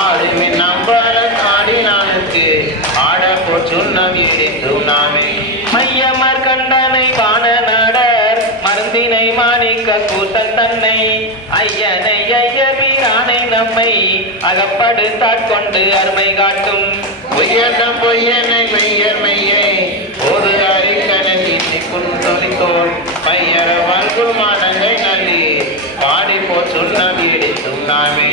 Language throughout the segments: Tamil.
ஆடுமின் நம்பால ஆடினானுக்கு ஆட போச்சுன்னம் இடித்தும் நாமே மையமர் கண்டனை வான நாடர். மருந்தினை மாணிக்க கூத்தன் தன்னை. ஐயனை ஐயர் வீரானை நம்மை அகப்படுத்தாற் கொண்டு அருமை காட்டும். பொய்யன பொய்யனை மெய்யர் மெய்யை. ஒரு அறிக்கணன் இன்னி குந்தொலித்தோள் நல்லி. பாடி போச்சுன்னம் இடித்தும் நாமே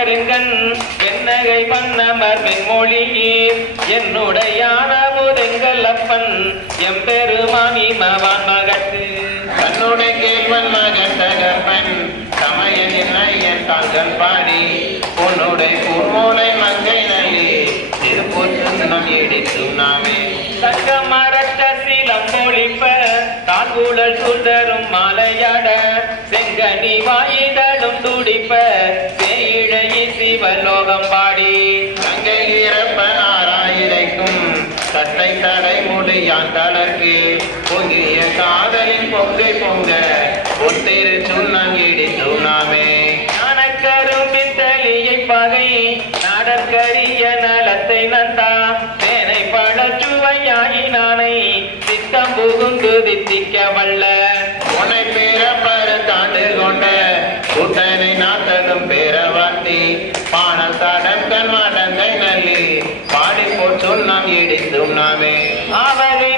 வாய்கருங்கன் என்னகை பண்ணமர் மென்மொழியீர் என்னுடையான முதெங்கள் அப்பன் எம்பெருமான் இமவான் மகத்து. தன்னுடைய கேள்வன் மகன் தகப்பன் சமயனின் ஐயன் தாங்கள் பாடி. உன்னுடைய கூர்மோனை மங்கை நல்லி திருப்பொற்றுன்னம் இடித்தும் நாமே. தங்கமரற்ற சிலம்பொழிப்ப தாழ்வுழல் சுந்தரும் மாலையாட செங்கனி வாயிதழும் துடிப்ப சேயிழையி பாடி. கங்கை இறப்ப ஆராயிரைக்கும் தட்டை தடை முடியான் தளர்க்கு பொங்கிய காதலின் பொங்கை பொங்க ஒத்திரு சுண்ணம் இடித்தும் நாமே ஞானக்கரும்பின் தலியை பகை நாடற்கரிய நலத்தை நந்தா. தேனை பழச்சுவையாயி நானை சித்தம் புகுந்து தித்திக்க வல்ல. உன்னை பேரப்பரு தாண்டு கொண்ட கூட்டனை நான் பேரவாத்தி பானம் தடம் தடங்கள் மாடங்கை நல்லி. பாடி போச்சும் நாம் இடித்தும் நாமே. அவரை